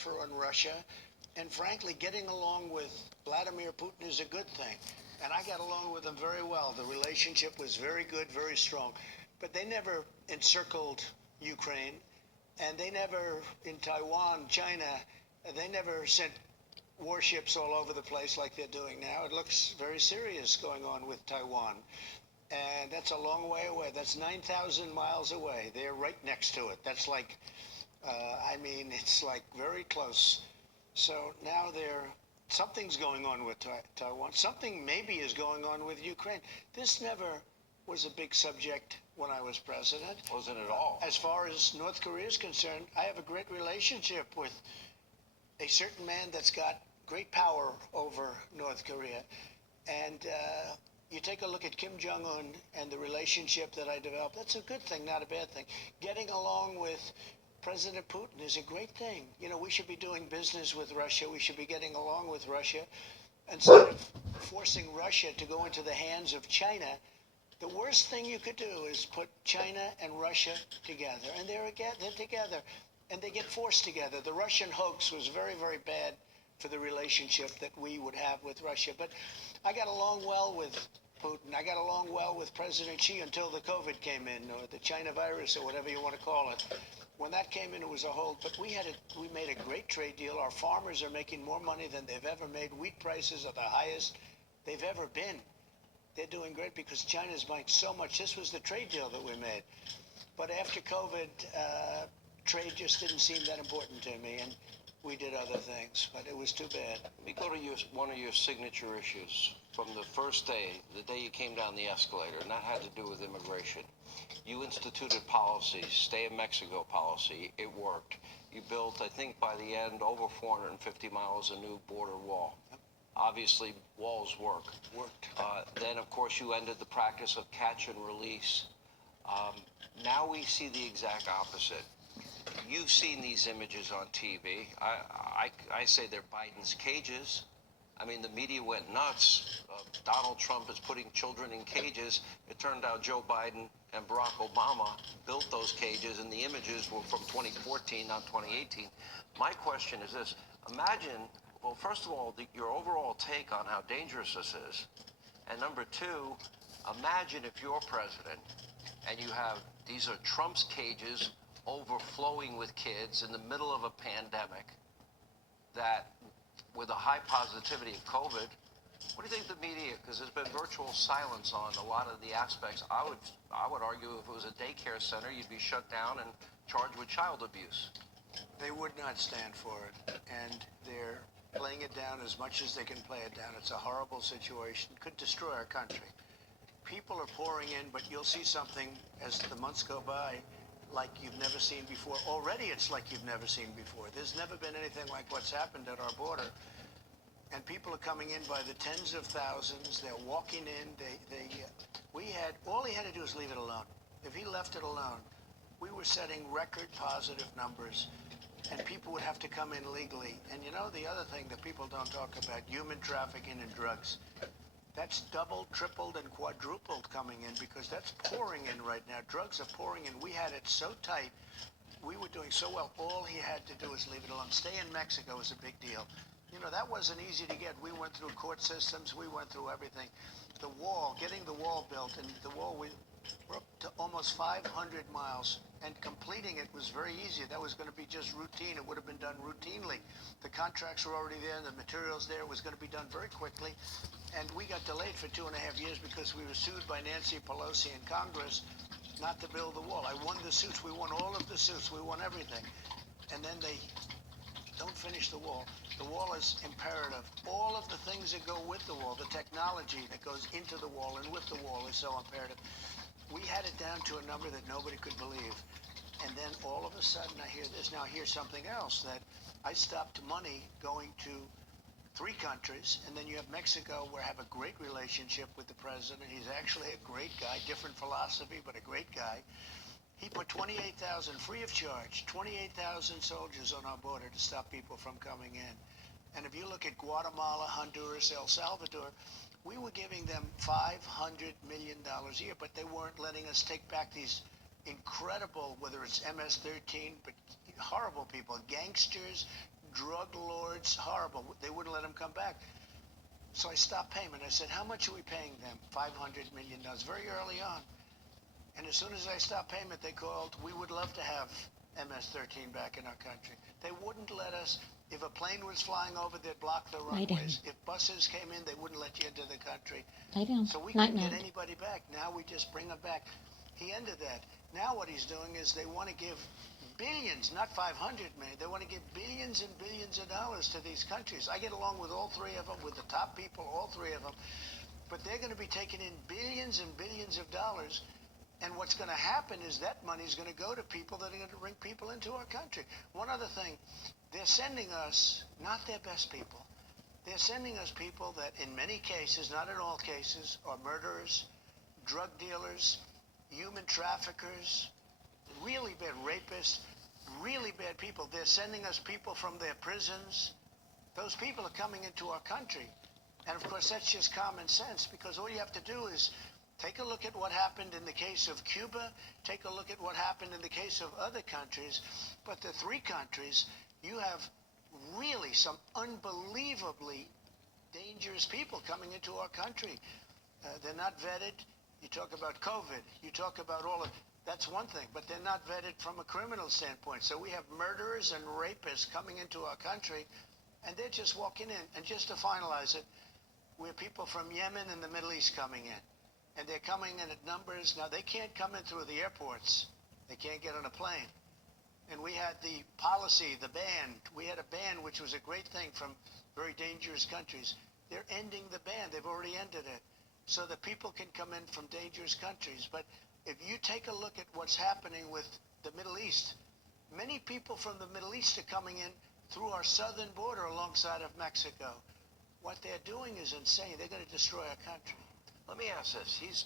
tougher on Russia. And frankly, getting along with Vladimir Putin is a good thing. And I got along with him very well. The relationship was very good, very strong. But they never encircled Ukraine, and they never, in Taiwan, China, they never sent warships all over the place like they're doing now. It looks very serious going on with Taiwan. And that's a long way away. That's 9,000 miles away. They're right next to it. That's like, it's like very close. So now something's going on with Taiwan. Something maybe is going on with Ukraine. This never was a big subject when I was president. Wasn't at all. As far as North Korea is concerned, I have a great relationship with a certain man that's got great power over North Korea. And you take a look at Kim Jong-un and the relationship that I developed. That's a good thing, not a bad thing. Getting along with President Putin is a great thing. You know, we should be doing business with Russia. We should be getting along with Russia. Instead of forcing Russia to go into the hands of China, the worst thing you could do is put China and Russia together. And they're together. And they get forced together. The Russian hoax was very, very bad for the relationship that we would have with Russia. But I got along well with Putin. I got along well with President Xi until the COVID came in, or the China virus, or whatever you want to call it. When that came in, it was a hold. But we made a great trade deal. Our farmers are making more money than they've ever made. Wheat prices are the highest they've ever been. They're doing great because China's buying so much. This was the trade deal that we made. But after COVID, trade just didn't seem that important to me, and we did other things, but it was too bad. Let me go to one of your signature issues from the first day, the day you came down the escalator, and that had to do with immigration. You instituted policies, stay in Mexico policy. It worked. You built, I think by the end, over 450 miles of new border wall. Yep. Obviously, walls work. Worked. Then, of course, you ended the practice of catch and release. Now we see the exact opposite. You've seen these images on TV. I say they're Biden's cages. I mean, the media went nuts. Donald Trump is putting children in cages. It turned out Joe Biden and Barack Obama built those cages, and the images were from 2014, not 2018. My question is this. Imagine, well, first of all, your overall take on how dangerous this is. And number two, imagine if you're president and you have, these are Trump's cages overflowing with kids in the middle of a pandemic that, with a high positivity of COVID, what do you think the media, because there's been virtual silence on a lot of the aspects. I would argue if it was a daycare center, you'd be shut down and charged with child abuse. They would not stand for it, and they're playing it down as much as they can play it down. It's a horrible situation. Could destroy our country. People are pouring in, but you'll see something as the months go by like you've never seen before. Already it's like you've never seen before. There's never been anything like what's happened at our border. And people are coming in by the tens of thousands. They're walking in. All he had to do was leave it alone. If he left it alone, we were setting record positive numbers, and people would have to come in legally. And you know, the other thing that people don't talk about, human trafficking and drugs. That's doubled, tripled, and quadrupled coming in because that's pouring in right now. Drugs are pouring in. We had it so tight. We were doing so well. All he had to do was leave it alone. Stay in Mexico was a big deal. You know, that wasn't easy to get. We went through court systems. We went through everything. The wall, getting the wall built, and the wall, we're up to almost 500 miles, and completing it was very easy. That was going to be just routine. It would have been done routinely. The contracts were already there, and the materials there. It was going to be done very quickly. And we got delayed for 2.5 years because we were sued by Nancy Pelosi in Congress not to build the wall. I won the suits. We won all of the suits. We won everything. And then they don't finish the wall. The wall is imperative. All of the things that go with the wall, the technology that goes into the wall and with the wall is so imperative. We had it down to a number that nobody could believe. And then all of a sudden I hear this. Now here's something else, that I stopped money going to 3 countries, and then you have Mexico, where I have a great relationship with the president. He's actually a great guy, different philosophy, but a great guy. He put 28,000 free of charge, 28,000 soldiers on our border to stop people from coming in. And if you look at Guatemala, Honduras, El Salvador, we were giving them $500 million a year, but they weren't letting us take back these incredible, whether it's MS-13, but horrible people, gangsters, drug lords, horrible. They wouldn't let them come back. So I stopped payment. I said, how much are we paying them? $500 million, very early on. And as soon as I stopped payment, they called, we would love to have MS-13 back in our country. They wouldn't let us. If a plane was flying over, they'd block the Lie down. runways. If buses came in, they wouldn't let you into the country. Lie down. So we Night, couldn't get night. anybody back. Now we just bring them back. He ended that. Now what he's doing is they want to give billions, not 500 million. They want to give billions and billions of dollars to these countries. I get along with all three of them, with the top people, all three of them. But they're going to be taking in billions and billions of dollars. And what's going to happen is that money is going to go to people that are going to bring people into our country. One other thing, they're sending us not their best people. They're sending us people that in many cases, not in all cases, are murderers, drug dealers, human traffickers, really bad rapists, really bad people. They're sending us people from their prisons. Those people are coming into our country. And of course, that's just common sense, because all you have to do is take a look at what happened in the case of Cuba, take a look at what happened in the case of other countries. But the three countries, you have really some unbelievably dangerous people coming into our country. They're not vetted. You talk about COVID, you talk about all of, that's one thing, but they're not vetted from a criminal standpoint. So we have murderers and rapists coming into our country, and they're just walking in. And just to finalize it, we have people from Yemen and the Middle East coming in. And they're coming in at numbers. Now, they can't come in through the airports. They can't get on a plane. And we had the policy, the ban. We had a ban, which was a great thing from very dangerous countries. They're ending the ban. They've already ended it. So that people can come in from dangerous countries. But if you take a look at what's happening with the Middle East, many people from the Middle East are coming in through our southern border alongside of Mexico. What they're doing is insane. They're going to destroy our country. Let me ask this. He's